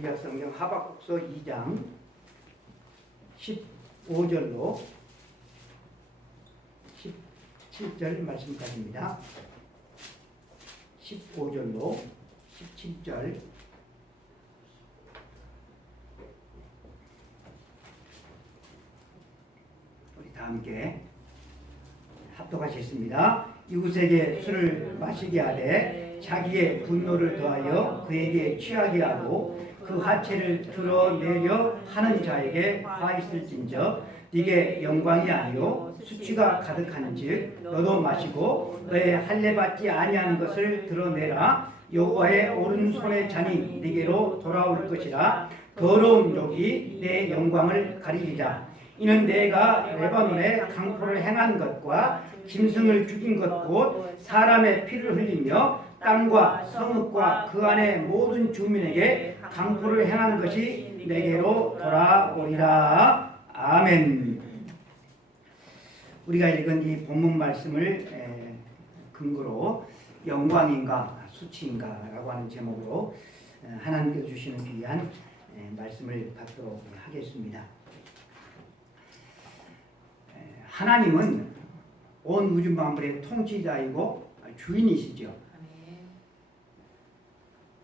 구약성경 하박국서 2장 15절로 17절 말씀까지입니다. 15절로 17절 우리 다 함께 합독하시겠습니다. 이웃에게 술을 마시게 하되 자기의 분노를 더하여 그에게 취하게 하고 그 하체를 드러내려 하는 자에게 화 있을진저 네게 영광이 아니요 수치가 가득한즉 너도 마시고 너의 할례 받지 아니하는 것을 드러내라. 여호와의 오른손의 잔이 네게로 돌아올 것이라. 더러운 욕이 내 영광을 가리리라. 이는 내가 레바논에 강포를 행한 것과 짐승을 죽인 것 곧 사람의 피를 흘리며 땅과 성읍과 그 안의 모든 주민에게 강포를 행한 것이 내게로 돌아오리라. 아멘. 우리가 읽은 이 본문 말씀을 근거로 영광인가 수치인가 라고 하는 제목으로 하나님께서 주시는 귀한 말씀을 받도록 하겠습니다. 하나님은 온 우주 만물의 통치자이고 주인이시죠.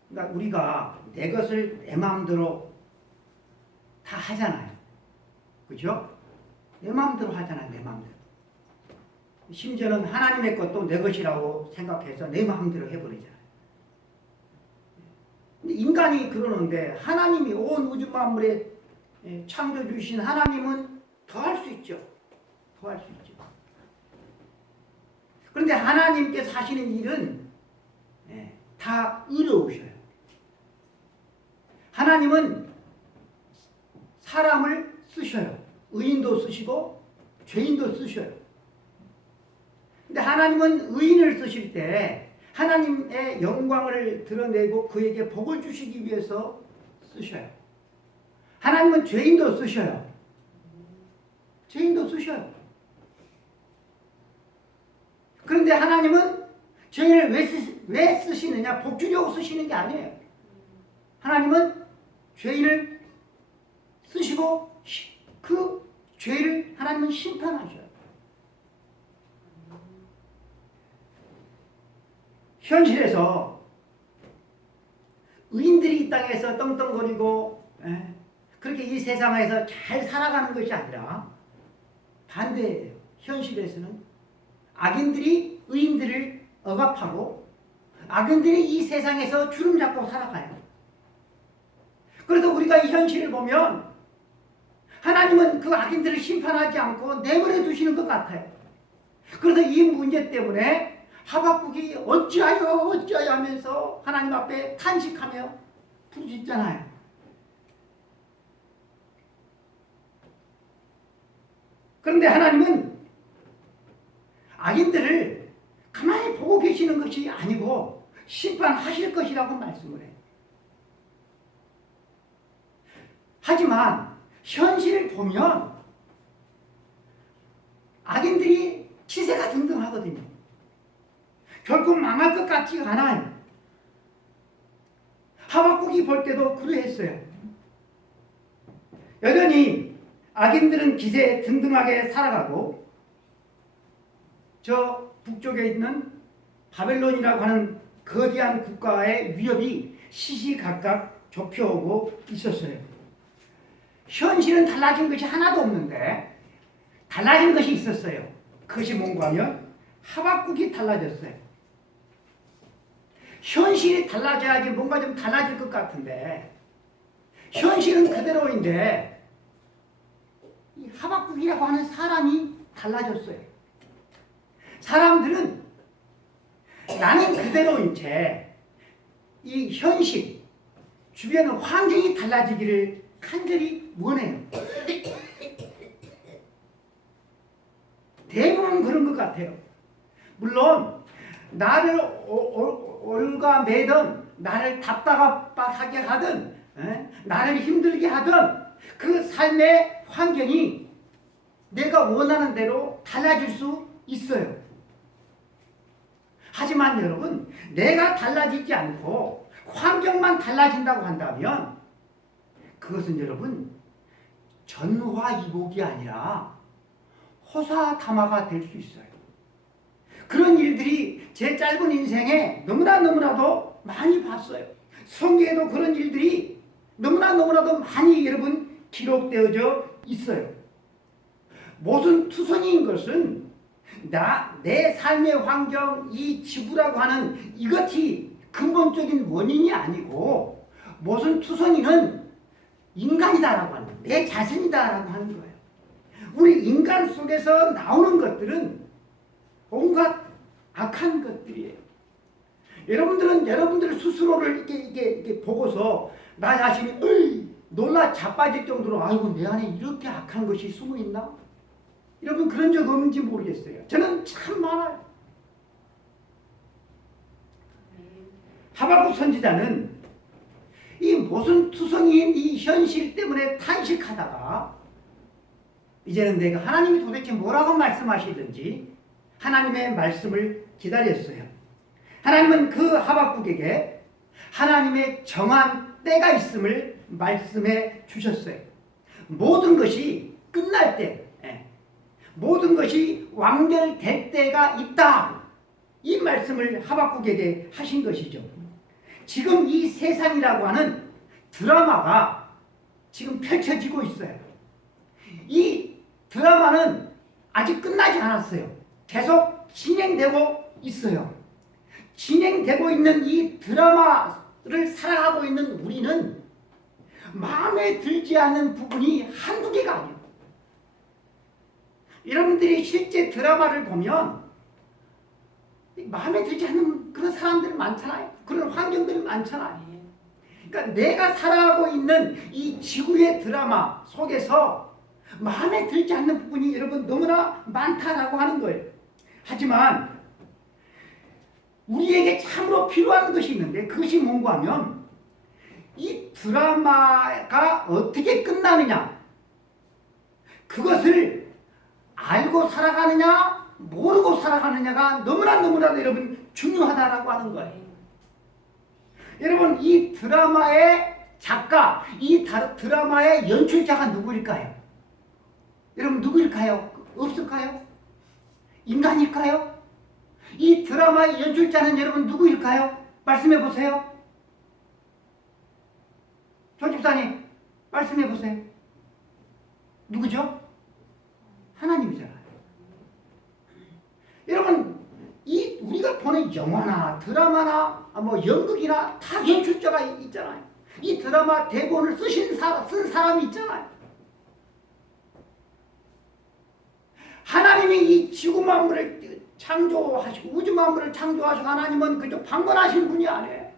그러니까 우리가 내 것을 내 마음대로 다 하잖아요. 그렇죠? 내 마음대로 하잖아요. 내 마음대로. 심지어는 하나님의 것도 내 것이라고 생각해서 내 마음대로 해버리잖아요. 근데 인간이 그러는데 하나님이 온 우주 만물에 창조 주신 하나님은 더 할 수 있죠. 더 할 수 있죠. 그런데 하나님께서 하시는 일은 다 의로우셔요. 하나님은 사람을 쓰셔요. 의인도 쓰시고 죄인도 쓰셔요. 근데 하나님은 의인을 쓰실 때 하나님의 영광을 드러내고 그에게 복을 주시기 위해서 쓰셔요. 하나님은 죄인도 쓰셔요. 죄인도 쓰셔요. 그런데 하나님은 죄인을 왜 쓰시느냐? 복 주려고 쓰시는 게 아니에요. 하나님은 죄인을 쓰시고 그 죄를 하나님은 심판하셔요. 현실에서 의인들이 이 땅에서 떵떵거리고 그렇게 이 세상에서 잘 살아가는 것이 아니라 반대예요. 현실에서는 악인들이 의인들을 억압하고 악인들이 이 세상에서 주름 잡고 살아가요. 그래서 우리가 이 현실을 보면 하나님은 그 악인들을 심판하지 않고 내버려 두시는 것 같아요. 그래서 이 문제 때문에 하박국이 어찌하여 하면서 하나님 앞에 탄식하며 부르짖잖아요. 그런데 하나님은 악인들을 가만히 보고 계시는 것이 아니고 심판하실 것이라고 말씀을 해요. 하지만 현실을 보면 악인들이 기세가 등등하거든요. 결국 망할 것 같지가 않아요. 하박국이 볼 때도 그러했어요. 여전히 악인들은 기세 등등하게 살아가고 저 북쪽에 있는 바벨론이라고 하는 거대한 국가의 위협이 시시각각 좁혀오고 있었어요. 현실은 달라진 것이 하나도 없는데 달라진 것이 있었어요. 그것이 뭔가 하면 하박국이 달라졌어요. 현실이 달라져야지 뭔가 좀 달라질 것 같은데 현실은 그대로인데 이 하박국이라고 하는 사람이 달라졌어요. 사람들은 나는 그대로인 채 이 현실, 주변 환경이 달라지기를 간절히 원해요. 대부분 그런 것 같아요. 물론 나를 올가매든 나를 답답하게 하든 나를 힘들게 하든 그 삶의 환경이 내가 원하는 대로 달라질 수 있어요. 하지만 여러분, 내가 달라지지 않고 환경만 달라진다고 한다면 그것은 여러분 전화위복이 아니라 호사다마가 될 수 있어요. 그런 일들이 제 짧은 인생에 너무나도 많이 봤어요. 성경에도 그런 일들이 너무나도 많이 여러분 기록되어져 있어요. 모순투성이인 것은 내 삶의 환경, 이 지구라고 하는 이것이 근본적인 원인이 아니고 모순투성이는 인간이다라고 하는 거예요. 내 자신이다라고 하는 거예요. 우리 인간 속에서 나오는 것들은 온갖 악한 것들이에요. 여러분들은 여러분들 스스로를 이렇게 보고서 나 자신이 놀라 자빠질 정도로 아이고 내 안에 이렇게 악한 것이 숨어 있나? 여러분 그런 적 없는지 모르겠어요. 저는 참 많아요. 하박국 선지자는 이 모순투성이인 이 현실 때문에 탄식하다가 이제는 내가 하나님이 도대체 뭐라고 말씀하시든지 하나님의 말씀을 기다렸어요. 하나님은 그 하박국에게 하나님의 정한 때가 있음을 말씀해 주셨어요. 모든 것이 끝날 때, 모든 것이 완결될 때가 있다. 이 말씀을 하박국에게 하신 것이죠. 지금 이 세상이라고 하는 드라마가 지금 펼쳐지고 있어요. 이 드라마는 아직 끝나지 않았어요. 계속 진행되고 있어요. 진행되고 있는 이 드라마를 살아가고 있는 우리는 마음에 들지 않는 부분이 한두 개가 아니에요. 여러분들이 실제 드라마를 보면 마음에 들지 않는 그런 사람들 많잖아요. 그런 환경들이 많잖아요. 그러니까 내가 살아가고 있는 이 지구의 드라마 속에서 마음에 들지 않는 부분이 여러분 너무나 많다라고 하는 거예요. 하지만 우리에게 참으로 필요한 것이 있는데 그것이 뭔가 하면 이 드라마가 어떻게 끝나느냐 그것을 알고 살아가느냐 모르고 살아가느냐가 너무나도 여러분 중요하다라고 하는 거예요. 여러분 이 드라마의 작가, 이 드라마의 연출자가 누구일까요? 여러분 누구일까요? 없을까요? 인간일까요? 이 드라마의 연출자는 여러분 누구일까요? 말씀해 보세요. 조 집사님 말씀해 보세요. 누구죠? 하나님이잖아요. 여러분 이 우리가 보는 영화나 드라마나 뭐 연극이나 다 연출자가 있잖아요. 이 드라마 대본을 쓴 사람이 있잖아요. 하나님이 이 지구 만물을 창조하시고 우주 만물을 창조하시고 하나님은 그저 방관하신 분이 아니에요.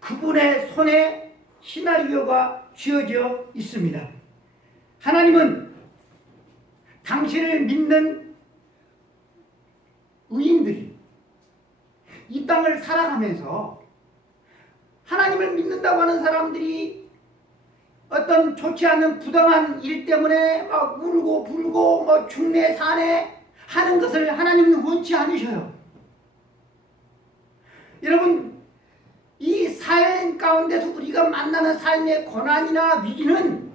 그분의 손에 시나리오가 쥐어져 있습니다. 하나님은 당신을 믿는 의인들이 이 땅을 살아가면서 하나님을 믿는다고 하는 사람들이 어떤 좋지 않은 부당한 일 때문에 막 울고 불고 뭐 중내 산에 하는 것을 하나님은 원치 않으셔요. 여러분 이 삶 가운데서 우리가 만나는 삶의 고난이나 위기는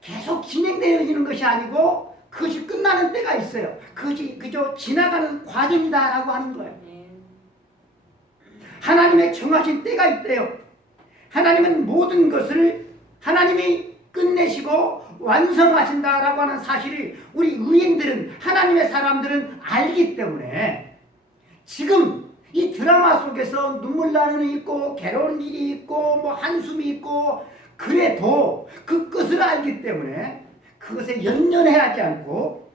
계속 진행되어지는 것이 아니고 그것이 끝나는 때가 있어요. 그것이 그저 지나가는 과정이다라고 하는 거예요. 하나님의 정하신 때가 있대요. 하나님은 모든 것을 하나님이 끝내시고 완성하신다라고 하는 사실을 우리 의인들은 하나님의 사람들은 알기 때문에 지금 이 드라마 속에서 눈물 나는 일이 있고 괴로운 일이 있고 뭐 한숨이 있고 그래도 그 끝을 알기 때문에 그것에 연연해하지 않고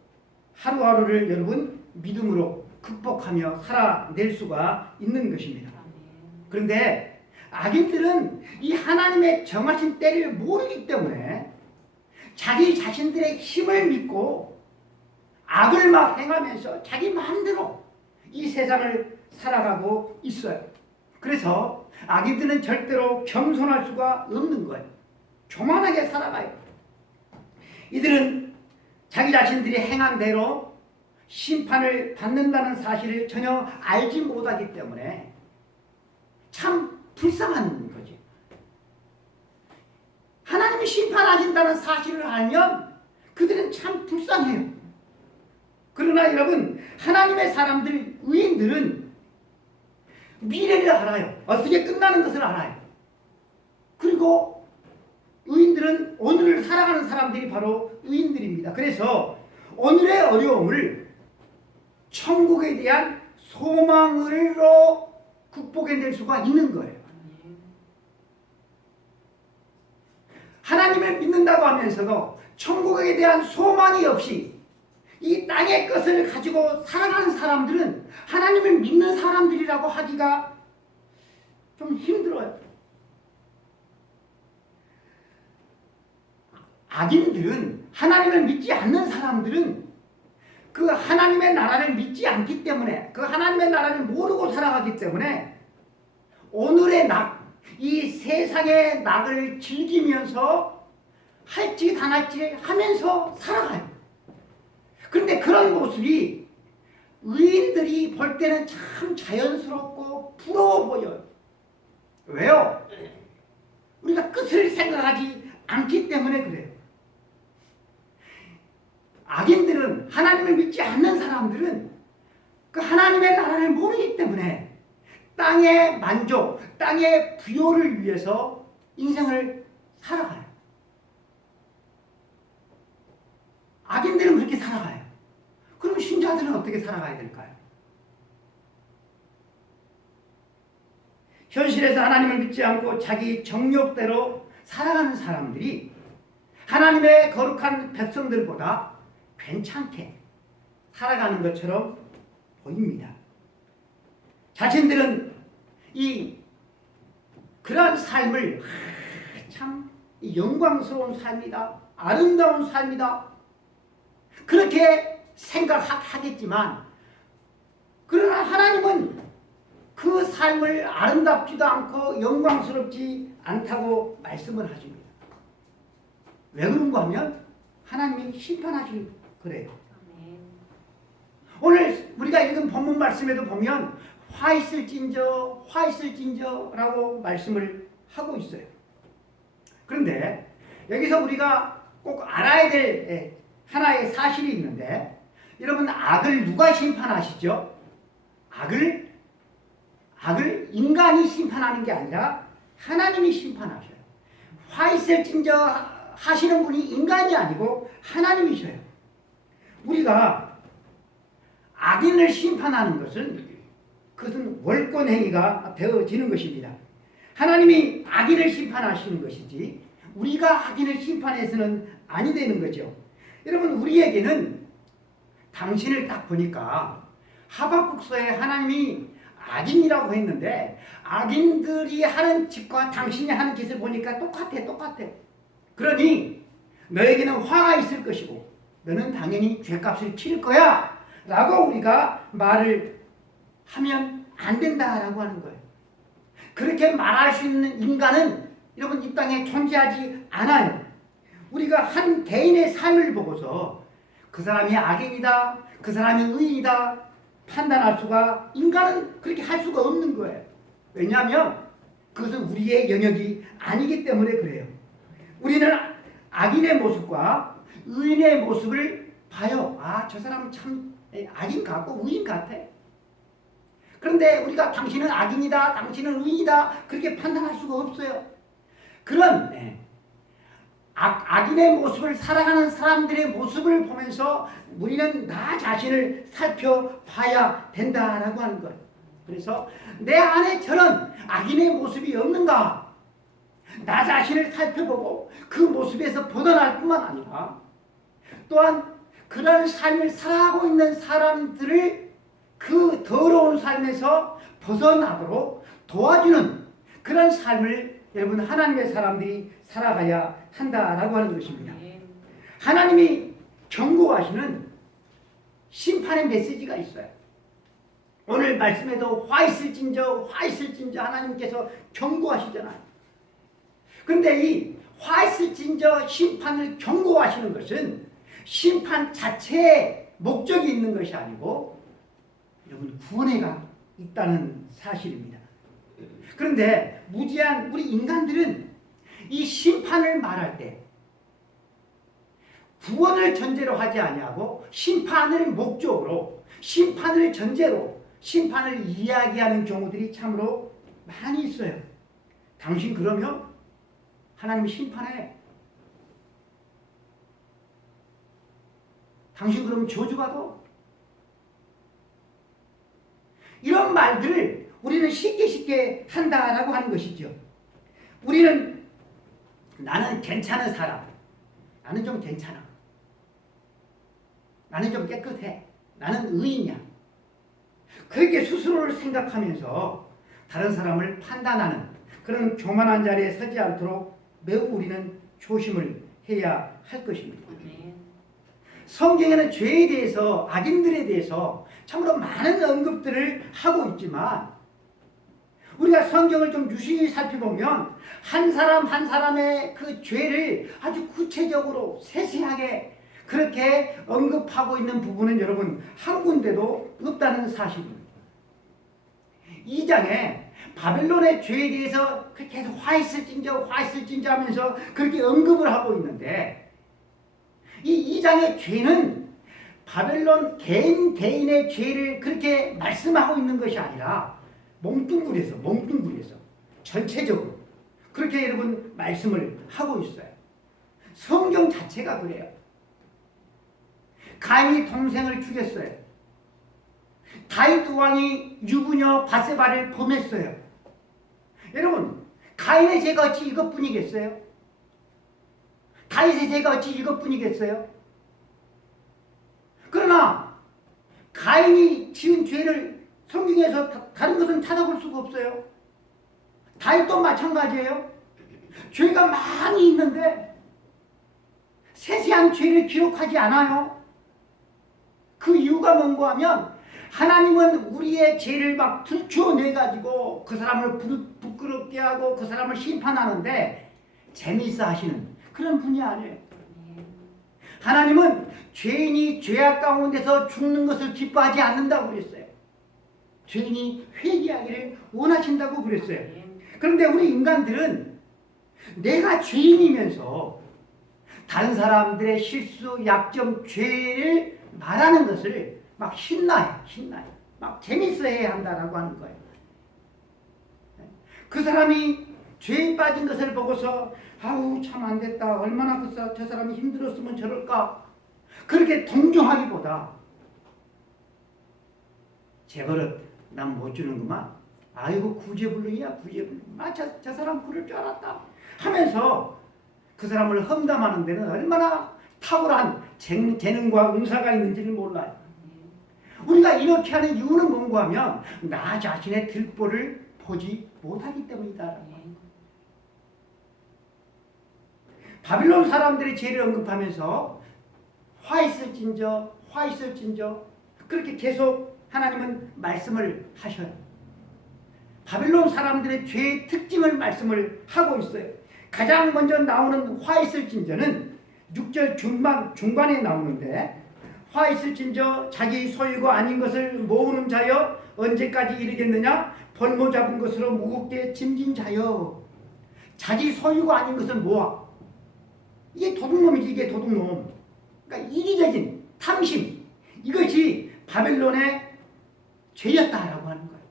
하루하루를 여러분 믿음으로 극복하며 살아낼 수가 있는 것입니다. 그런데 악인들은 이 하나님의 정하신 때를 모르기 때문에 자기 자신들의 힘을 믿고 악을 막 행하면서 자기 마음대로 이 세상을 살아가고 있어요. 그래서 악인들은 절대로 겸손할 수가 없는 거예요. 교만하게 살아가요. 이들은 자기 자신들이 행한 대로 심판을 받는다는 사실을 전혀 알지 못하기 때문에 참 불쌍한 거죠. 있다는 사실을 알면 그들은 참 불쌍해요. 그러나 여러분, 하나님의 사람들, 의인들은 미래를 알아요. 어떻게 끝나는 것을 알아요. 그리고 의인들은 오늘을 살아가는 사람들이 바로 의인들입니다. 그래서 오늘의 어려움을 천국에 대한 소망으로 극복해낼 수가 있는 거예요. 하나님을 믿는다고 하면서도 천국에 대한 소망이 없이 이 땅의 것을 가지고 살아가는 사람들은 하나님을 믿는 사람들이라고 하기가 좀 힘들어요. 악인들은, 하나님을 믿지 않는 사람들은 그 하나님의 나라를 믿지 않기 때문에, 그 하나님의 나라를 모르고 살아가기 때문에 오늘의 낙, 이 세상의 낙을 즐기면서 할지 당할지 하면서 살아가요. 그런데 그런 모습이 의인들이 볼 때는 참 자연스럽고 부러워 보여요. 왜요? 우리가 끝을 생각하지 않기 때문에 그래요. 악인들은, 하나님을 믿지 않는 사람들은 그 하나님의 나라를 모르기 때문에 땅의 만족, 땅의 부요를 위해서 인생을 살아가요. 악인들은 그렇게 살아가요. 그럼 신자들은 어떻게 살아가야 될까요? 현실에서 하나님을 믿지 않고 자기 정욕대로 살아가는 사람들이 하나님의 거룩한 백성들보다 괜찮게 살아가는 것처럼 보입니다. 자신들은 그러한 삶을 참 영광스러운 삶이다, 아름다운 삶이다, 그렇게 생각하겠지만, 그러나 하나님은 그 삶을 아름답지도 않고 영광스럽지 않다고 말씀을 하십니다. 왜 그런가 하면 하나님이 심판하실 그래요. 오늘 우리가 읽은 본문 말씀에도 보면 화 있을진저, 화 있을진저라고 말씀을 하고 있어요. 그런데 여기서 우리가 꼭 알아야 될 하나의 사실이 있는데, 여러분, 악을 누가 심판하시죠? 악을 인간이 심판하는 게 아니라 하나님이 심판하셔요. 화 있을진저 하시는 분이 인간이 아니고 하나님이셔요. 우리가 악인을 심판하는 그것은 월권행위가 되어지는 것입니다. 하나님이 악인을 심판하시는 것이지 우리가 악인을 심판해서는 아니 되는 거죠. 여러분, 우리에게는 당신을 딱 보니까 하박국서에 하나님이 악인이라고 했는데, 악인들이 하는 짓과 당신이 하는 짓을 보니까 똑같아. 그러니 너에게는 화가 있을 것이고 너는 당연히 죗값을 치를 거야 라고 우리가 말을 하면 안 된다라고 하는 거예요. 그렇게 말할 수 있는 인간은 여러분 이 땅에 존재하지 않아요. 우리가 한 개인의 삶을 보고서 그 사람이 악인이다, 그 사람이 의인이다 판단할 수가, 인간은 그렇게 할 수가 없는 거예요. 왜냐하면 그것은 우리의 영역이 아니기 때문에 그래요. 우리는 악인의 모습과 의인의 모습을 봐요. 아, 저 사람은 참 악인 같고 의인 같아. 그런데 우리가 당신은 악인이다, 당신은 의인이다 그렇게 판단할 수가 없어요. 그런 악인의 모습을 살아가는 사람들의 모습을 보면서 우리는 나 자신을 살펴봐야 된다라고 하는 거예요. 그래서 내 안에 저런 악인의 모습이 없는가, 나 자신을 살펴보고 그 모습에서 벗어날 뿐만 아니라 또한 그런 삶을 살아가고 있는 사람들을 그 더러운 삶에서 벗어나도록 도와주는 그런 삶을 여러분 하나님의 사람들이 살아가야 한다라고 하는 것입니다. 하나님이 경고하시는 심판의 메시지가 있어요. 오늘 말씀에도 화 있을진저 하나님께서 경고하시잖아요. 그런데 이 화 있을진저 심판을 경고하시는 것은 심판 자체에 목적이 있는 것이 아니고 여러분 구원회가 있다는 사실입니다. 그런데 무지한 우리 인간들은 이 심판을 말할 때 구원을 전제로 하지 아니하고 심판을 목적으로, 심판을 전제로, 심판을 이야기하는 경우들이 참으로 많이 있어요. 당신 그러면 하나님이 심판해. 당신 그러면 저주받아. 이런 말들을 우리는 쉽게 한다라고 하는 것이죠. 우리는 나는 괜찮은 사람, 나는 좀 괜찮아, 나는 좀 깨끗해, 나는 의인이야, 그렇게 스스로를 생각하면서 다른 사람을 판단하는 그런 교만한 자리에 서지 않도록 매우 우리는 조심을 해야 할 것입니다. 성경에는 죄에 대해서, 악인들에 대해서 참으로 많은 언급들을 하고 있지만 우리가 성경을 좀 유심히 살펴보면 한 사람 한 사람의 그 죄를 아주 구체적으로 세세하게 그렇게 언급하고 있는 부분은 여러분 한 군데도 없다는 사실입니다. 2장에 바벨론의 죄에 대해서 계속 화있을진저 하면서 그렇게 언급을 하고 있는데, 이 2장의 죄는 바벨론 개인의 죄를 그렇게 말씀하고 있는 것이 아니라 몽뚱그려서 전체적으로 그렇게 여러분 말씀을 하고 있어요. 성경 자체가 그래요. 가인이 동생을 죽였어요. 다윗 왕이 유부녀 바세바를 범했어요. 여러분, 가인의 죄가 어찌 이것뿐이겠어요? 다윗의 죄가 어찌 이것뿐이겠어요? 그러나 가인이 지은 죄를 성경에서 다른 것은 찾아볼 수가 없어요. 다윗도 마찬가지예요. 죄가 많이 있는데 세세한 죄를 기록하지 않아요. 그 이유가 뭔가 하면 하나님은 우리의 죄를 막 들춰내가지고 그 사람을 부끄럽게 하고 그 사람을 심판하는데 재미있어 하시는 그런 분이 아니에요. 하나님은 죄인이 죄악 가운데서 죽는 것을 기뻐하지 않는다고 그랬어요. 죄인이 회개하기를 원하신다고 그랬어요. 그런데 우리 인간들은 내가 죄인이면서 다른 사람들의 실수, 약점, 죄를 말하는 것을 막 신나요. 막 재밌어해야 한다라고 하는 거예요. 그 사람이 죄에 빠진 것을 보고서 아우 참 안됐다, 얼마나 저 사람이 힘들었으면 저럴까, 그렇게 동정하기보다 제 버릇 난 못 주는구만, 아이고 구제불능이야 구제불능, 저 사람 그럴 줄 알았다 하면서 그 사람을 험담하는 데는 얼마나 탁월한 재능과 은사가 있는지를 몰라요. 우리가 이렇게 하는 이유는 뭔가 하면 나 자신의 들보를 보지 못하기 때문이다. 바빌론 사람들의 죄를 언급하면서 화있을진저 그렇게 계속 하나님은 말씀을 하셔요. 바빌론 사람들의 죄의 특징을 말씀을 하고 있어요. 가장 먼저 나오는 화있을진저는 6절 중반에 나오는데, 화있을진저 자기 소유가 아닌 것을 모으는 자여 언제까지 이르겠느냐, 벌모 잡은 것으로 무겁게 짐진 자여. 자기 소유가 아닌 것을 모아. 이게 도둑놈이지. 이게 도둑놈. 그러니까 이기적인 탐심, 이것이 바벨론의 죄였다라고 하는 거예요.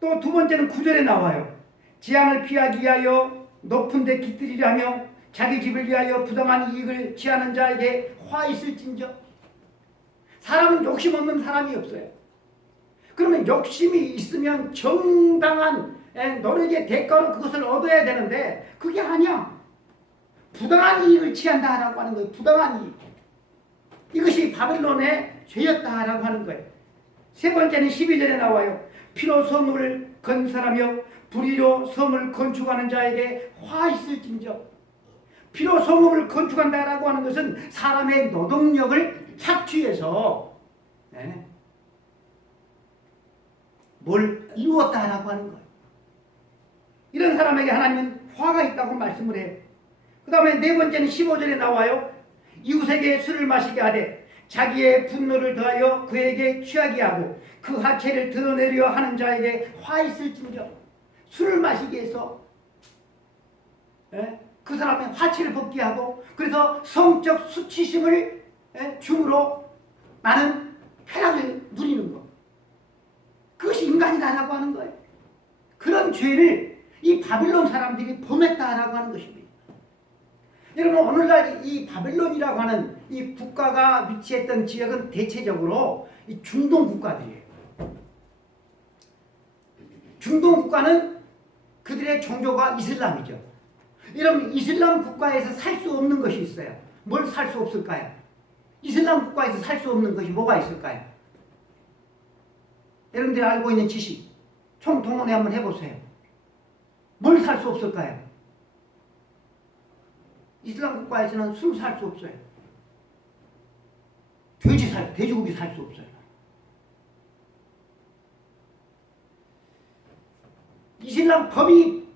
또 두 번째는 9절에 나와요. 재앙을 피하기 위하여 높은 데 깃들이려 하며 자기 집을 위하여 부당한 이익을 취하는 자에게 화 있을진저. 사람은 욕심 없는 사람이 없어요. 그러면 욕심이 있으면 정당한 노력의 대가로 그것을 얻어야 되는데 그게 아니야. 부당한 이익을 취한다라고 하는 거예요. 부당한 이익. 이것이 바벨론의 죄였다라고 하는 거예요. 세 번째는 12절에 나와요. 피로 성읍을 건설하며 불의로 성을 건축하는 자에게 화 있을진저. 피로 성읍을 건축한다라고 하는 것은 사람의 노동력을 착취해서 뭘 이루었다라고 하는 거예요. 이런 사람에게 하나님은 화가 있다고 말씀을 해요. 그 다음에 네 번째는 15절에 나와요. 이웃에게 술을 마시게 하되 자기의 분노를 더하여 그에게 취하게 하고 그 하체를 드러내려 하는 자에게 화 있을진저. 술을 마시게 해서 그 사람의 화치를 벗게 하고, 그래서 성적 수치심을 줌으로 나는 쾌락을 누리는 것. 그것이 인간이다라고 하는 거예요. 그런 죄를 이 바빌론 사람들이 범했다라고 하는 것입니다. 여러분, 오늘날 이 바빌론이라고 하는 이 국가가 위치했던 지역은 대체적으로 이 중동 국가들이에요. 중동 국가는 그들의 종교가 이슬람이죠. 여러분, 이슬람 국가에서 살 수 없는 것이 있어요. 뭘 살 수 없을까요? 이슬람 국가에서 살 수 없는 것이 뭐가 있을까요? 여러분들이 알고 있는 지식, 총동원회 한번 해보세요. 뭘 살 수 없을까요? 이슬람 국가에서는 술 살 수 없어요. 돼지고기 살 수 없어요. 이슬람 법이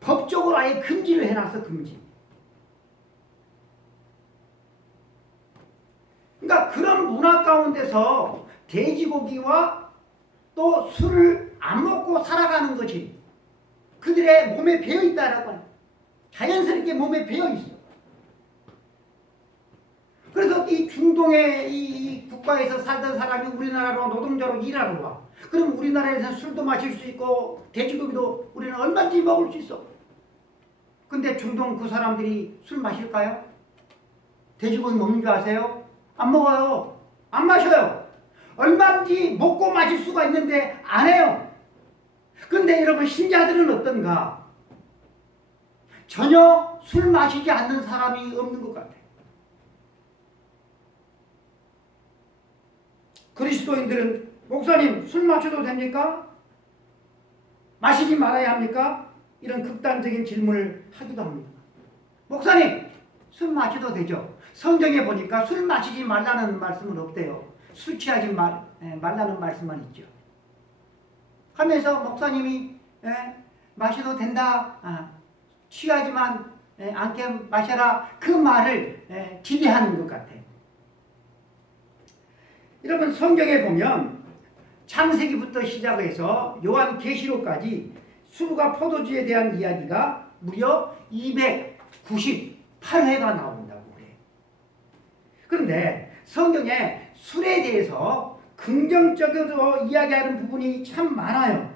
법적으로 아예 금지를 해놨어, 금지. 그러니까 그런 문화 가운데서 돼지고기와 또 술을 안 먹고 살아가는 것이 그들의 몸에 배어있다라고 해요. 자연스럽게 몸에 배어있어. 그래서 이 중동의 이 국가에서 살던 사람이 우리나라로 노동자로 일하러 와. 그럼 우리나라에서는 술도 마실 수 있고 돼지고기도 우리는 얼마든지 먹을 수 있어. 근데 중동 그 사람들이 술 마실까요? 돼지고기 먹는 줄 아세요? 안 먹어요. 안 마셔요. 얼마든지 먹고 마실 수가 있는데 안 해요. 근데 여러분, 신자들은 어떤가? 전혀 술 마시지 않는 사람이 없는 것 같아요. 그리스도인들은 목사님, 술 마셔도 됩니까? 마시지 말아야 합니까? 이런 극단적인 질문을 하기도 합니다. 목사님, 술 마셔도 되죠. 성경에 보니까 술 마시지 말라는 말씀은 없대요. 술 취하지 말라는 말씀만 있죠. 하면서 목사님이 마셔도 된다, 취하지만 않게 마셔라, 그 말을 기대하는 것 같아요. 여러분, 성경에 보면 창세기부터 시작해서 요한계시록까지 술과 포도주에 대한 이야기가 무려 298회가 나온다고 그래요. 그런데 성경에 술에 대해서 긍정적으로 이야기하는 부분이 참 많아요.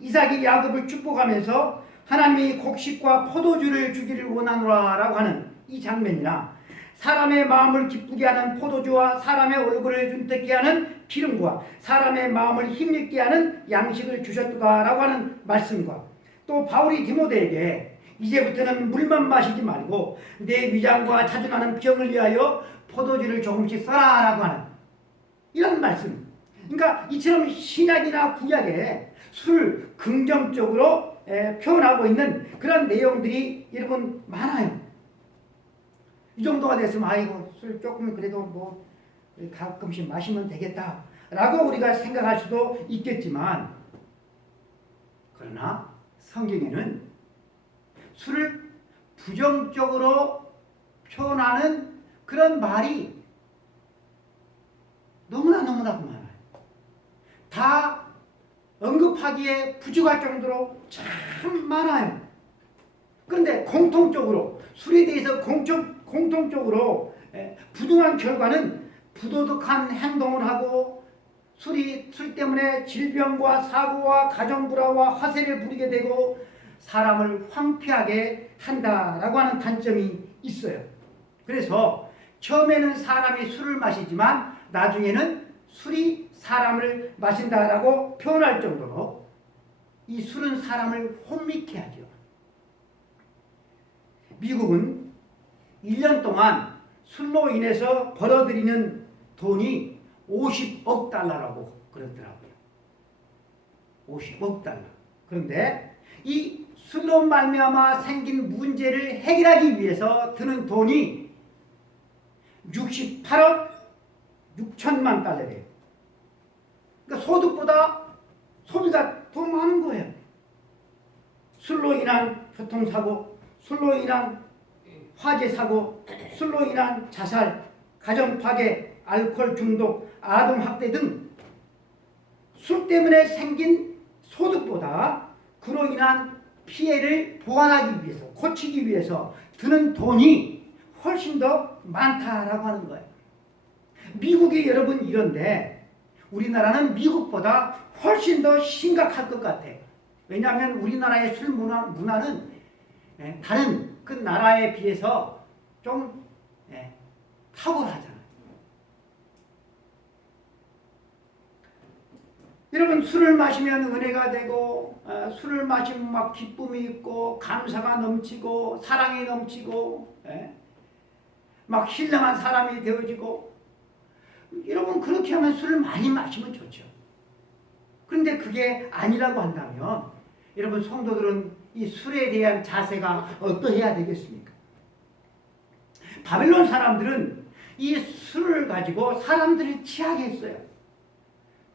이삭이 야곱을 축복하면서 하나님이 곡식과 포도주를 주기를 원하노라 라고 하는 이 장면이나, 사람의 마음을 기쁘게 하는 포도주와 사람의 얼굴을 윤택게 하는 기름과 사람의 마음을 힘있게 하는 양식을 주셨다라고 하는 말씀과, 또 바울이 디모데에게 이제부터는 물만 마시지 말고 내 위장과 자주 나는 병을 위하여 포도주를 조금씩 써라 라고 하는 이런 말씀. 그러니까 이처럼 신약이나 구약에 술을 긍정적으로 표현하고 있는 그런 내용들이 여러분 많아요. 이 정도가 됐으면 아이고 술 조금 그래도 뭐 가끔씩 마시면 되겠다 라고 우리가 생각할 수도 있겠지만, 그러나 성경에는 술을 부정적으로 표현하는 그런 말이 너무나 많아요. 다 언급하기에 부족할 정도로 참 많아요. 그런데 공통적으로 술에 대해서 공통적으로 부정한 결과는 부도덕한 행동을 하고 술 때문에 질병과 사고와 가정불화와 화세를 부리게 되고 사람을 황폐하게 한다라고 하는 단점이 있어요. 그래서 처음에는 사람이 술을 마시지만 나중에는 술이 사람을 마신다라고 표현할 정도로 이 술은 사람을 혼미케 하죠. 미국은 1년 동안 술로 인해서 벌어들이는 돈이 50억 달러라고 그러더라고요. 50억 달러. 그런데 이 술로 말미암아 생긴 문제를 해결하기 위해서 드는 돈이 68억 6천만 달러래요. 그러니까 소득보다 소비가 더 많은 거예요. 술로 인한 교통사고, 술로 인한 화재 사고, 술로 인한 자살, 가정 파괴, 알코올 중독, 아동 학대 등 술 때문에 생긴 소득보다 그로 인한 피해를 보완하기 위해서, 고치기 위해서 드는 돈이 훨씬 더 많다라고 하는 거예요. 미국이 여러분 이런데 우리나라는 미국보다 훨씬 더 심각할 것 같아요. 왜냐하면 우리나라의 술 문화는 다른 그 나라에 비해서 좀 탁월하잖아요. 여러분 술을 마시면 은혜가 되고 술을 마시면 막 기쁨이 있고 감사가 넘치고 사랑이 넘치고 막 신령한 사람이 되어지고 여러분 그렇게 하면 술을 많이 마시면 좋죠. 그런데 그게 아니라고 한다면 여러분 성도들은 이 술에 대한 자세가 어떠해야 되겠습니까? 바벨론 사람들은 이 술을 가지고 사람들을 취하게 했어요.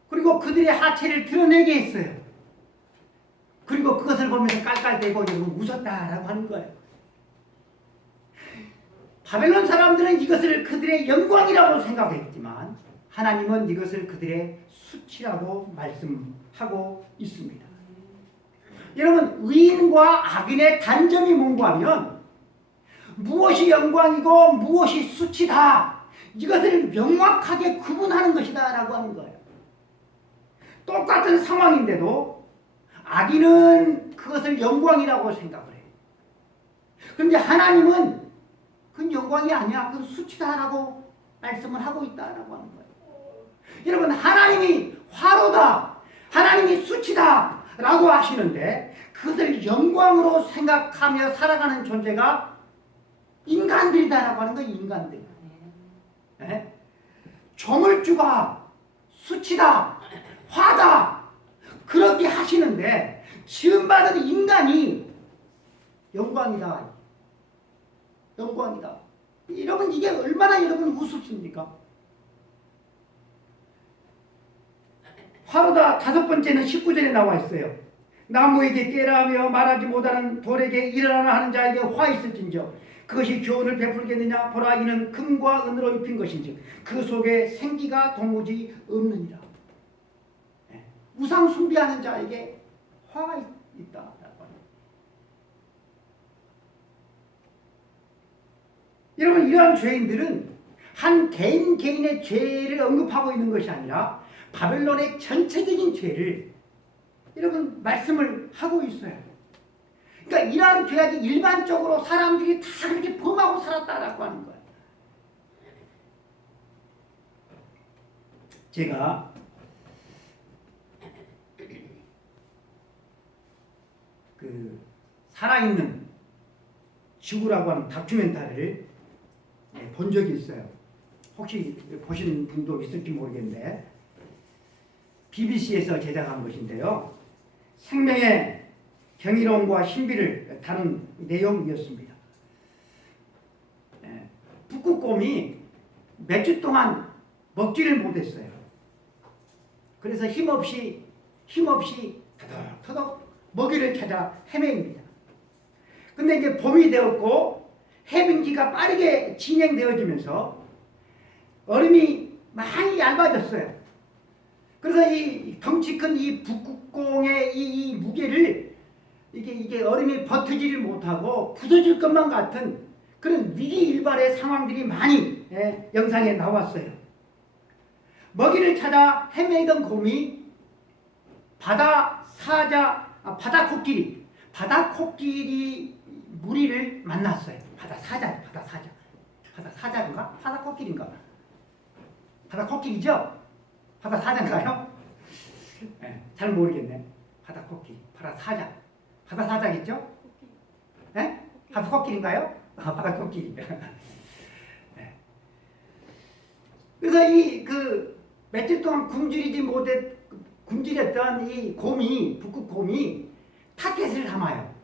그리고 그들의 하체를 드러내게 했어요. 그리고 그것을 보면서 깔깔대고 웃었다라고 하는 거예요. 바벨론 사람들은 이것을 그들의 영광이라고 생각했지만 하나님은 이것을 그들의 수치라고 말씀하고 있습니다. 여러분 의인과 악인의 단점이 뭔가 하면 무엇이 영광이고 무엇이 수치다 이것을 명확하게 구분하는 것이다 라고 하는 거예요. 똑같은 상황인데도 악인은 그것을 영광이라고 생각을 해요. 그런데 하나님은 그건 영광이 아니야. 그건 수치다라고 말씀을 하고 있다라고 하는 거예요. 여러분 하나님이 화로다. 하나님이 수치다. 라고 하시는데 그것을 영광으로 생각하며 살아가는 존재가 인간들이다라고 하는 거예요. 인간들. 네? 조물주가 수치다. 화다. 그렇게 하시는데 지음받은 인간이 영광이다. 영광이다. 여러분 이게 얼마나 여러분 우습습니까? 화로다. 5번째는 19절에 나와 있어요. 나무에게 깨라하며 말하지 못하는 돌에게 일어나라 하는 자에게 화 있을진저 그것이 교훈을 베풀겠느냐 보라 이는 금과 은으로 입힌 것인즉 그 속에 생기가 도무지 없느니라. 우상 숭배하는 자에게 화가 있다. 여러분 이러한 죄인들은 한 개인의 죄를 언급하고 있는 것이 아니라 바벨론의 전체적인 죄를 여러분 말씀을 하고 있어요. 그러니까 이러한 죄악이 일반적으로 사람들이 다 그렇게 범하고 살았다라고 하는 거예요. 제가 그 살아있는 지구라고 하는 다큐멘터리를 본 적이 있어요. 혹시 보신 분도 있을지 모르겠는데 BBC에서 제작한 것인데요. 생명의 경이로움과 신비를 다룬 내용이었습니다. 북극곰이 몇 주 동안 먹지를 못했어요. 그래서 힘없이 터덕터덕 먹이를 찾아 헤매입니다. 근데 이제 봄이 되었고 해빙기가 빠르게 진행되어지면서 얼음이 많이 얇아졌어요. 그래서 이 덩치 큰 이 북극곰의 이 무게를 이게 얼음이 버티지를 못하고 부서질 것만 같은 그런 위기일발의 상황들이 많이 영상에 나왔어요. 먹이를 찾아 헤매던 곰이 바다 코끼리 무리를 만났어요. 바다 사자인가? 바다 코끼리인가? 바다 코끼리죠? 바다 사자인가요? 네, 잘 모르겠네. 바다 코끼리, 바다 사자겠죠? 네? 바다 코끼리인가요? 바다 코끼리. 네. 그래서 며칠 동안 굶주렸던 이 북극곰이 타켓을 삼아요.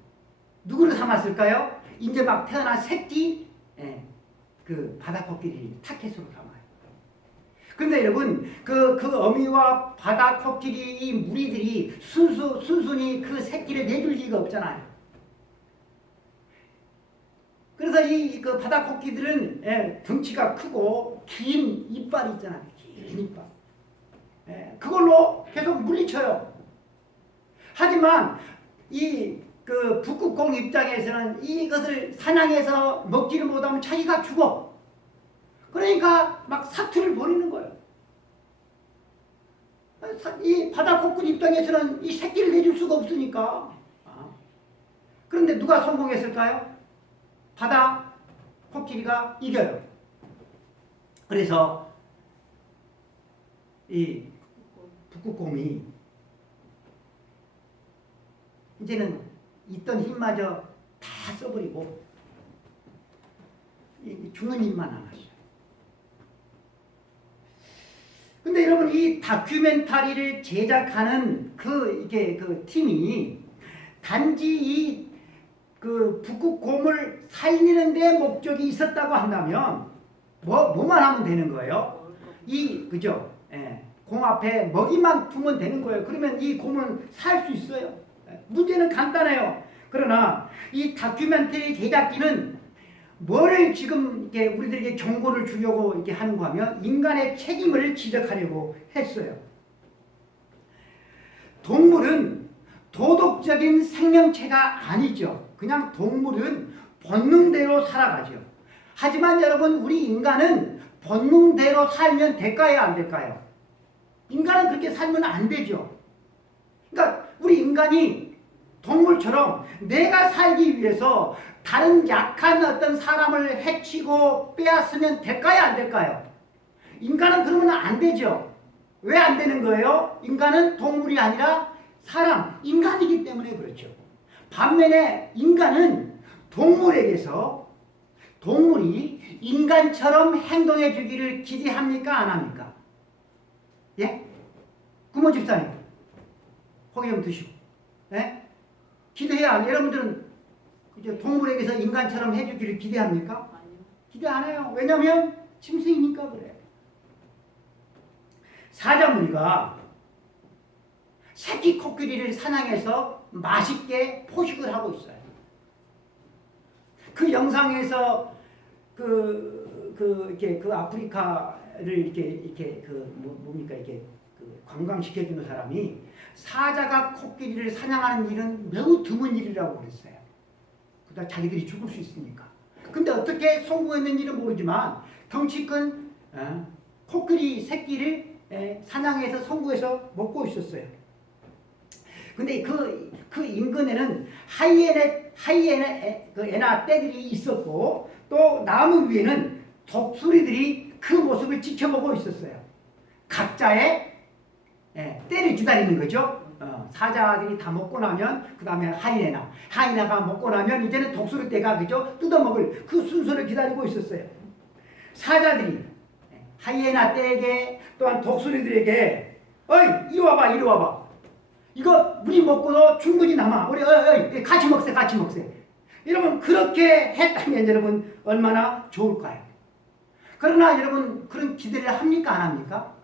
누구를 삼았을까요? 이제 막 태어난 새끼, 그 바다 코끼리 타켓으로 삼아요. 그런데 여러분, 그 어미와 바다 코끼리 이 무리들이 순순히 그 새끼를 내줄 리가 없잖아요. 그래서 그 바다 코끼리들은 덩치가 크고 긴 이빨이 있잖아요. 긴 이빨. 그걸로 계속 물리쳐요. 하지만 이 그 북극곰 입장에서는 이것을 사냥해서 먹지를 못하면 자기가 죽어. 그러니까 막 사투를 벌이는 거예요. 이 바다 코끼리 입장에서는 이 새끼를 내줄 수가 없으니까. 그런데 누가 성공했을까요? 바다 코끼리가 이겨요. 그래서 이 북극곰이 이제는 있던 힘마저 다 써버리고 죽는 일만 남았어요. 근데 여러분 이 다큐멘터리를 제작하는 그 팀이 단지 그 북극곰을 살리는 데 목적이 있었다고 한다면 뭐만 하면 되는 거예요? 그죠? 예, 곰 앞에 먹이만 두면 되는 거예요. 그러면 이 곰은 살 수 있어요. 문제는 간단해요. 그러나 이 다큐멘터리 제작진은 뭘 지금 이렇게 우리들에게 경고를 주려고 이렇게 하는가 하면 인간의 책임을 지적하려고 했어요. 동물은 도덕적인 생명체가 아니죠. 그냥 동물은 본능대로 살아가죠. 하지만 여러분 우리 인간은 본능대로 살면 될까요? 안 될까요? 인간은 그렇게 살면 안 되죠. 그러니까 우리 인간이 동물처럼 내가 살기 위해서 다른 약한 어떤 사람을 해치고 빼앗으면 될까요? 안 될까요? 인간은 그러면 안 되죠. 왜 안 되는 거예요? 인간은 동물이 아니라 사람, 인간이기 때문에 그렇죠. 반면에 인간은 동물에게서 동물이 인간처럼 행동해 주기를 기대합니까? 안 합니까? 예? 구모 집사님, 고기 좀 드시고. 예? 기대해야 안 해요. 여러분들은 동물에게서 인간처럼 해주기를 기대합니까? 기대 안 해요. 왜냐하면 짐승이니까 그래. 사자무늬가 새끼 코끼리를 사냥해서 맛있게 포식을 하고 있어요. 그 영상에서 그 아프리카를 뭡니까 관광시켜주는 사람이 사자가 코끼리를 사냥하는 일은 매우 드문 일이라고 그랬어요. 그러다 자기들이 죽을 수 있으니까. 근데 어떻게 성공했는지는 모르지만 덩치 큰 코끼리 새끼를 사냥해서 성공해서 먹고 있었어요. 근데 그 인근에는 하이에나 떼들이 있었고 또 나무 위에는 독수리들이 그 모습을 지켜보고 있었어요. 각자의 떼를 기다리는 거죠. 사자들이 다 먹고 나면 그 다음에 하이에나가 먹고 나면 이제는 독수리 떼가 그죠 뜯어먹을 그 순서를 기다리고 있었어요. 사자들이 하이에나 떼에게 또한 독수리들에게 어이 이리 와봐 이거 우리 먹고도 충분히 남아 우리 같이 먹세 여러분 그렇게 했다면 여러분 얼마나 좋을까요? 그러나 여러분 그런 기대를 합니까? 안 합니까?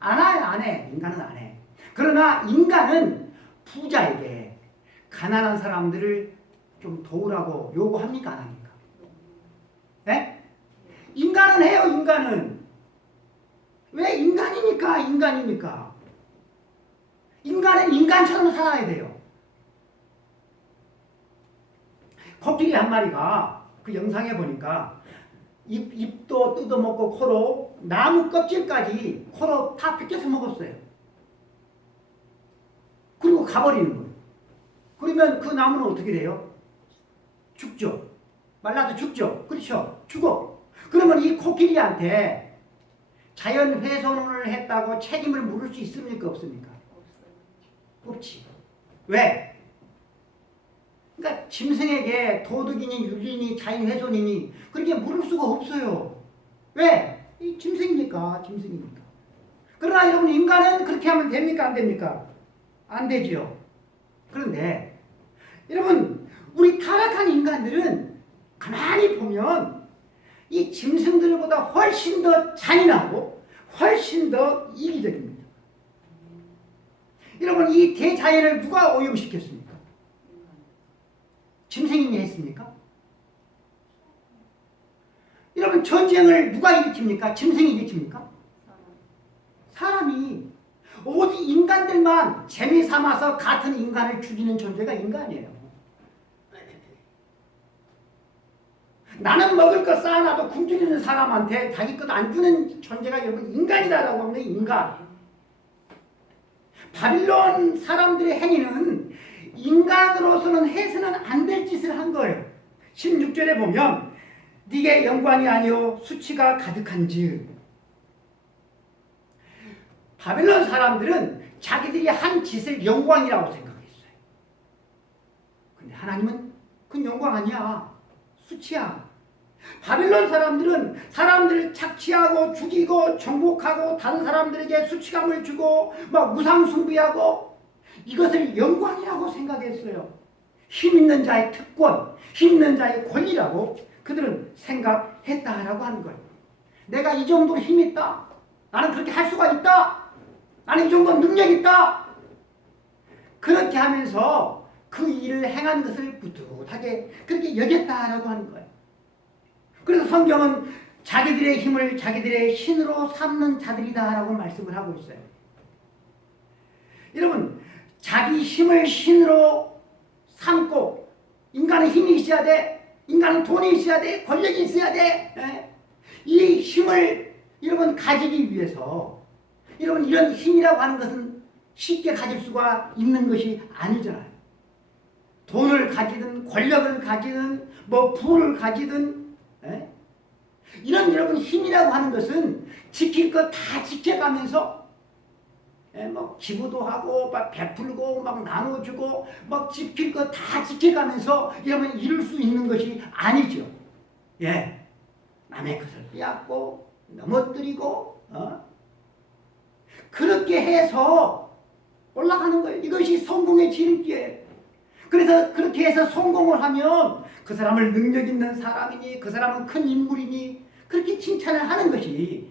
안 해. 인간은 안 해. 그러나 인간은 부자에게 가난한 사람들을 좀 도우라고 요구합니까? 안 합니까? 네? 인간은 해요. 인간은. 왜 인간이니까? 인간은 인간처럼 살아야 돼요. 코끼리 한 마리가 그 영상에 보니까 입도 뜯어먹고 코로 나무 껍질까지 코로 다 벗겨서 먹었어요. 그리고 가버리는 거예요. 그러면 그 나무는 어떻게 돼요? 죽죠. 말라서 죽죠. 그렇죠. 죽어. 그러면 이 코끼리한테 자연 훼손을 했다고 책임을 물을 수 있습니까? 없습니까? 없지. 왜? 그러니까 짐승에게 도덕이니 윤리니 자연훼손이니 그렇게 물을 수가 없어요. 왜? 이 짐승이니까. 그러나 여러분 인간은 그렇게 하면 됩니까? 안 됩니까? 안 되죠. 그런데 여러분 우리 타락한 인간들은 가만히 보면 이 짐승들보다 훨씬 더 잔인하고 훨씬 더 이기적입니다. 여러분 이 대자연을 누가 오염시켰습니까? 짐승이 했습니까? 여러분 전쟁을 누가 일으킵니까? 짐승이 일으킵니까? 사람이. 오직 인간들만 재미 삼아서 같은 인간을 죽이는 존재가 인간이에요. 나는 먹을 거 쌓아놔도 굶주리는 사람한테 자기 것 안 주는 존재가 여러분 인간이다라고 하면 인간. 바빌론 사람들의 행위는 인간으로서는 해서는 안 될 짓을 한 거예요. 16절에 보면 네게 영광이 아니요 수치가 가득한즉. 바빌론 사람들은 자기들이 한 짓을 영광이라고 생각했어요. 근데 하나님은 그건 영광 아니야. 수치야. 바빌론 사람들은 사람들을 착취하고 죽이고 정복하고 다른 사람들에게 수치감을 주고 막 우상숭배하고 이것을 영광이라고 생각했어요. 힘 있는 자의 특권, 힘 있는 자의 권리라고 그들은 생각했다라고 하는 거예요. 내가 이 정도로 힘이 있다. 나는 그렇게 할 수가 있다. 나는 이 정도 능력이 있다. 그렇게 하면서 그 일을 행한 것을 뿌듯하게 그렇게 여겼다라고 하는 거예요. 그래서 성경은 자기들의 힘을 자기들의 신으로 삼는 자들이다라고 말씀을 하고 있어요. 여러분, 자기 힘을 신으로 삼고 인간은 힘이 있어야 돼. 인간은 돈이 있어야 돼. 권력이 있어야 돼. 이 힘을 여러분 가지기 위해서 여러분 이런 힘이라고 하는 것은 쉽게 가질 수가 있는 것이 아니잖아요. 돈을 가지든 권력을 가지든 뭐 부를 가지든 이런 여러분 힘이라고 하는 것은 지킬 것 다 지켜가면서 뭐 기부도 하고 막 베풀고 막 나눠주고 막 지킬 것 다 지켜가면서 여러분 이룰 수 있는 것이 아니죠. 남의 것을 빼앗고 넘어뜨리고 그렇게 해서 올라가는 거예요. 이것이 성공의 지름길이에요. 그래서 그렇게 해서 성공을 하면 그 사람을 능력 있는 사람이니 그 사람은 큰 인물이니 그렇게 칭찬을 하는 것이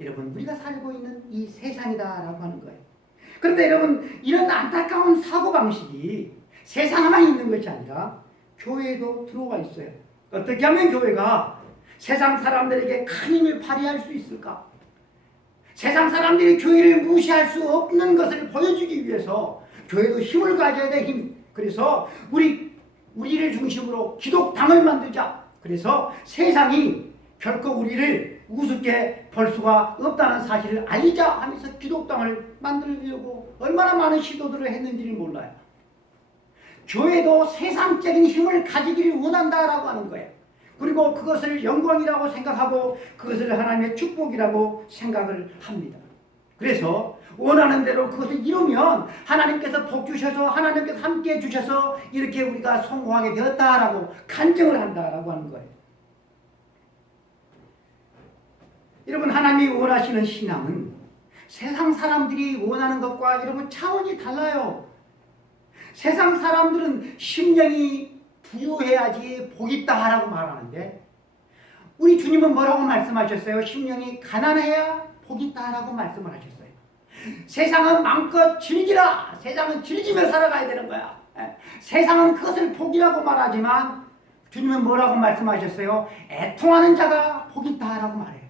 여러분 우리가 살고 있는 이 세상이다라고 하는 거예요. 그런데 여러분 이런 안타까운 사고방식이 세상에만 있는 것이 아니라 교회에도 들어와 있어요. 어떻게 하면 교회가 세상 사람들에게 큰 힘을 발휘할 수 있을까? 세상 사람들이 교회를 무시할 수 없는 것을 보여주기 위해서 교회도 힘을 가져야 돼. 힘. 그래서 우리를 중심으로 기독당을 만들자. 그래서 세상이 결코 우리를 우습게 볼 수가 없다는 사실을 알리자 하면서 기독당을 만들려고 얼마나 많은 시도들을 했는지를 몰라요. 교회도 세상적인 힘을 가지기를 원한다라고 하는 거예요. 그리고 그것을 영광이라고 생각하고 그것을 하나님의 축복이라고 생각을 합니다. 그래서 원하는 대로 그것을 이루면 하나님께서 복 주셔서 하나님께서 함께 주셔서 이렇게 우리가 성공하게 되었다라고 간증을 한다라고 하는 거예요. 여러분 하나님이 원하시는 신앙은 세상 사람들이 원하는 것과 여러분 차원이 달라요. 세상 사람들은 심령이 부유해야지 복 있다라고 말하는데 우리 주님은 뭐라고 말씀하셨어요? 심령이 가난해야 복 있다라고 말씀을 하셨어요. 세상은 마음껏 즐기라. 세상은 즐기며 살아가야 되는 거야. 세상은 그것을 복이라고 말하지만 주님은 뭐라고 말씀하셨어요? 애통하는 자가 복 있다라고 말해요.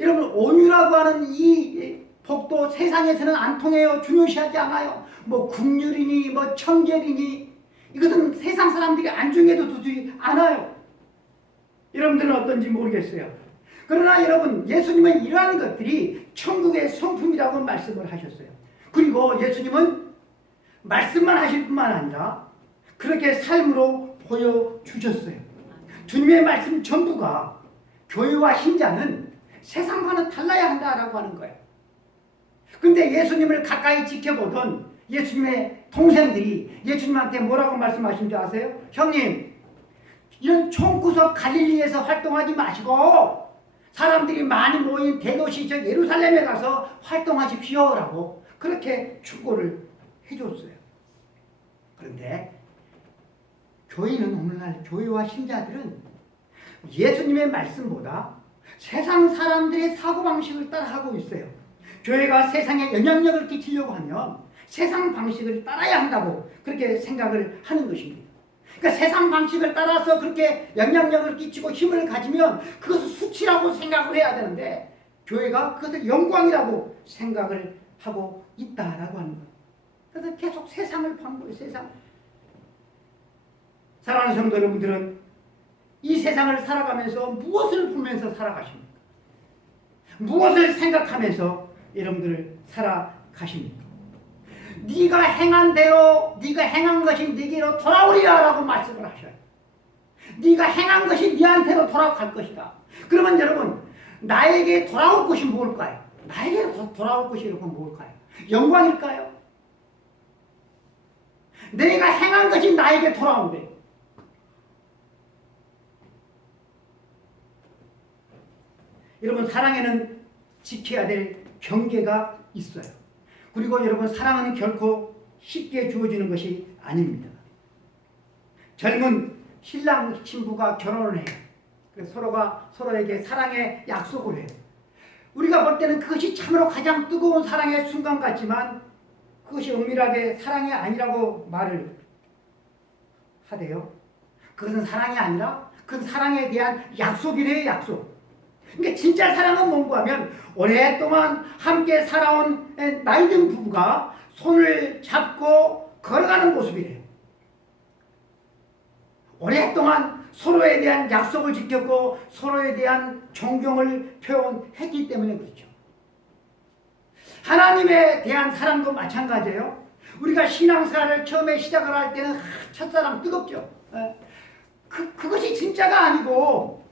여러분 온유라고 하는 이 복도 세상에서는 안 통해요. 중요시하지 않아요. 뭐 국률이니 뭐 청결이니 이것은 세상 사람들이 안중에도 두지 않아요. 여러분들은 어떤지 모르겠어요. 그러나 여러분 예수님은 이러한 것들이 천국의 성품이라고 말씀을 하셨어요. 그리고 예수님은 말씀만 하실 뿐만 아니라 그렇게 삶으로 보여주셨어요. 주님의 말씀 전부가 교회와 신자는 세상과는 달라야 한다라고 하는 거예요. 근데 예수님을 가까이 지켜보던 예수님의 동생들이 예수님한테 뭐라고 말씀하신 줄 아세요? 형님, 이런 총구석 갈릴리에서 활동하지 마시고 사람들이 많이 모인 대도시 저 예루살렘에 가서 활동하십시오라고 그렇게 충고를 해줬어요. 그런데 교회는 오늘날 교회와 신자들은 예수님의 말씀보다 세상 사람들의 사고방식을 따라하고 있어요. 교회가 세상에 영향력을 끼치려고 하면 세상 방식을 따라야 한다고 그렇게 생각을 하는 것입니다. 그러니까 세상 방식을 따라서 그렇게 영향력을 끼치고 힘을 가지면 그것을 수치라고 생각을 해야 되는데 교회가 그것을 영광이라고 생각을 하고 있다라고 하는 거예요. 그래서 계속 세상을 방문해요. 사랑하는 성도 여러분들은 이 세상을 살아가면서 무엇을 보면서 살아가십니까? 무엇을 생각하면서 여러분들 살아가십니까? 네가 행한 대로 네가 행한 것이 네게로 돌아오리라 라고 말씀을 하셔요. 네가 행한 것이 네한테로 돌아갈 것이다. 그러면 여러분 나에게 돌아올 것이 뭘까요? 나에게 돌아올 것이 여러분 뭘까요? 영광일까요? 내가 행한 것이 나에게 돌아온대. 여러분 사랑에는 지켜야 될 경계가 있어요. 그리고 여러분 사랑은 결코 쉽게 주어지는 것이 아닙니다. 젊은 신랑 신부가 결혼을 해요. 그래서 서로가 서로에게 사랑의 약속을 해요. 우리가 볼 때는 그것이 참으로 가장 뜨거운 사랑의 순간 같지만 그것이 은밀하게 사랑이 아니라고 말을 하대요. 그것은 사랑이 아니라 그것은 사랑에 대한 약속이래요. 약속. 그러니까 진짜 사랑은 뭔가 하면 오랫동안 함께 살아온 나이든 부부가 손을 잡고 걸어가는 모습이래요. 오랫동안 서로에 대한 약속을 지켰고 서로에 대한 존경을 표현했기 때문에 그렇죠. 하나님에 대한 사랑도 마찬가지예요. 우리가 신앙생활을 처음에 시작을 할 때는 첫사랑 뜨겁죠. 그것이 진짜가 아니고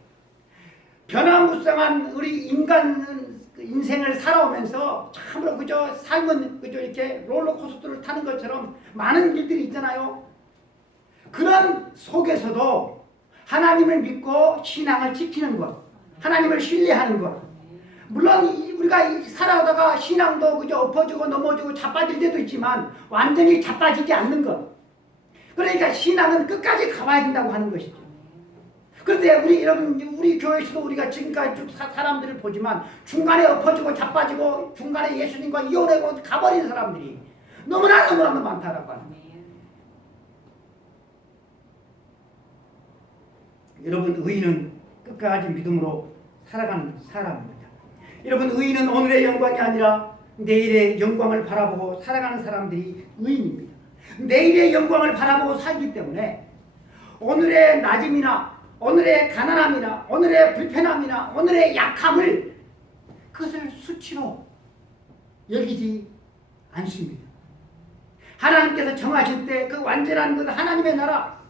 변화무쌍한 우리 인간 인생을 살아오면서 참으로 그저 삶은 그저 이렇게 롤러코스터를 타는 것처럼 많은 일들이 있잖아요. 그런 속에서도 하나님을 믿고 신앙을 지키는 것, 하나님을 신뢰하는 것. 물론 우리가 살아오다가 신앙도 그저 엎어지고 넘어지고 자빠질 때도 있지만 완전히 자빠지지 않는 것. 그러니까 신앙은 끝까지 가봐야 된다고 하는 것이죠. 그런데 여러분 우리 교회에서도 우리가 지금까지 쭉 사람들을 보지만 중간에 엎어지고 자빠지고 중간에 예수님과 이혼하고 가버린 사람들이 너무나 많다라고 하는 거예요. 여러분 의인은 끝까지 믿음으로 살아가는 사람입니다. 여러분 의인은 오늘의 영광이 아니라 내일의 영광을 바라보고 살아가는 사람들이 의인입니다. 내일의 영광을 바라보고 살기 때문에 오늘의 낮음이나 오늘의 가난함이나 오늘의 불편함이나 오늘의 약함을 그것을 수치로 여기지 않습니다. 하나님께서 정하실 때 그 완전한 그 하나님의 나라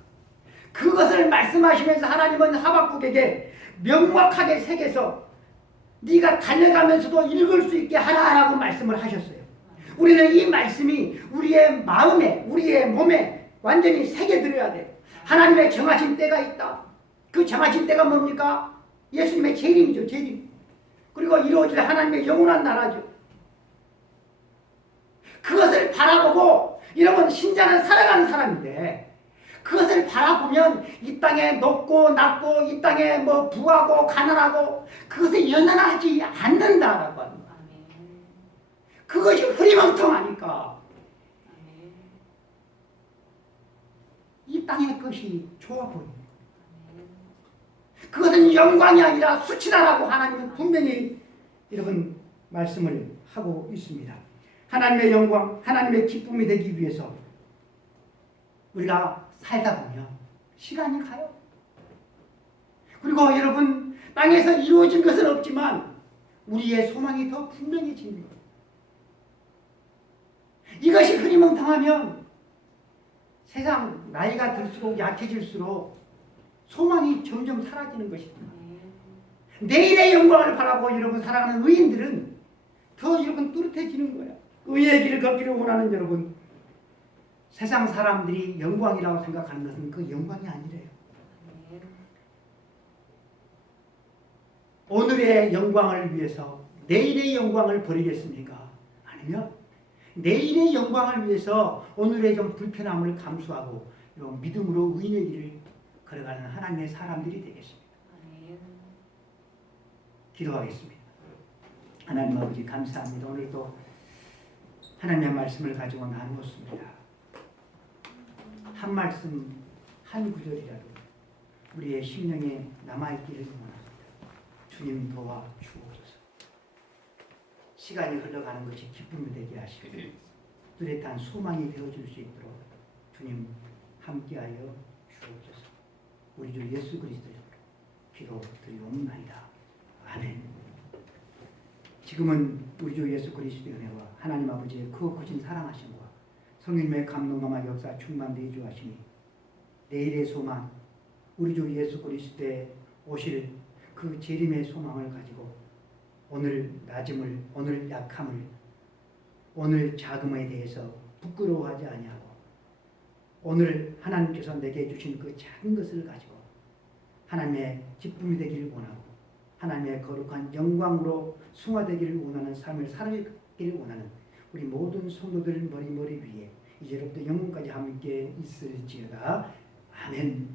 그것을 말씀하시면서 하나님은 하박국에게 명확하게 새겨서 네가 달려가면서도 읽을 수 있게 하라라고 말씀을 하셨어요. 우리는 이 말씀이 우리의 마음에 우리의 몸에 완전히 새겨들어야 돼요. 하나님의 정하신 때가 있다. 그 정하신 때가 뭡니까? 예수님의 재림이죠. 재림. 그리고 이루어질 하나님의 영원한 나라죠. 그것을 바라보고 여러분 신자는 살아가는 사람인데 그것을 바라보면 이 땅에 높고 낮고 이 땅에 뭐 부하고 가난하고 그것에 연연하지 않는다라고 합니다. 그것이 흐리멍텅하니까 이 땅의 것이 좋아 보입니다. 그것은 영광이 아니라 수치다라고 하나님은 분명히 여러분 말씀을 하고 있습니다. 하나님의 영광, 하나님의 기쁨이 되기 위해서 우리가 살다 보면 시간이 가요. 그리고 여러분 땅에서 이루어진 것은 없지만 우리의 소망이 더 분명해집니다. 이것이 흐리멍텅하면 세상 나이가 들수록 약해질수록 소망이 점점 사라지는 것입니다. 내일의 영광을 바라보고 여러분 살아가는 의인들은 더 여러분 뚜렷해지는 거예요. 의의 길을 걷기를 원하는 여러분 세상 사람들이 영광이라고 생각하는 것은 그 영광이 아니래요. 오늘의 영광을 위해서 내일의 영광을 버리겠습니까? 아니면 내일의 영광을 위해서 오늘의 좀 불편함을 감수하고 믿음으로 의인의 길을 걸어가는 하나님의 사람들이 되겠습니다. 기도하겠습니다. 하나님 아버지 감사합니다. 오늘도 하나님의 말씀을 가지고 나누었습니다. 한 말씀 한 구절이라도 우리의 심령에 남아있기를 원합니다. 주님 도와 주옵소서. 시간이 흘러가는 것이 기쁨이 되게 하시고 뚜렷한 소망이 되어줄 수 있도록 주님 함께하여 주옵소서. 우리 주 예수 그리스도의 이름으로 기도드리옵나이다. 아멘. 지금은 우리 주 예수 그리스도의 은혜와 하나님 아버지의 크고 크신 사랑하심과 성령님의 감동감화 역사 충만되게 주하시니 내일의 소망, 우리 주 예수 그리스도의 오실 그 재림의 소망을 가지고 오늘 낮음을, 오늘 약함을, 오늘 자금에 대해서 부끄러워하지 아니하고 오늘 하나님께서 내게 주신 그 작은 것을 가지고 하나님의 기쁨이 되기를 원하고 하나님의 거룩한 영광으로 승화되기를 원하는 삶을 살기를 원하는 우리 모든 성도들 머리 위에 이제부터 영원까지 함께 있을지어다. 아멘.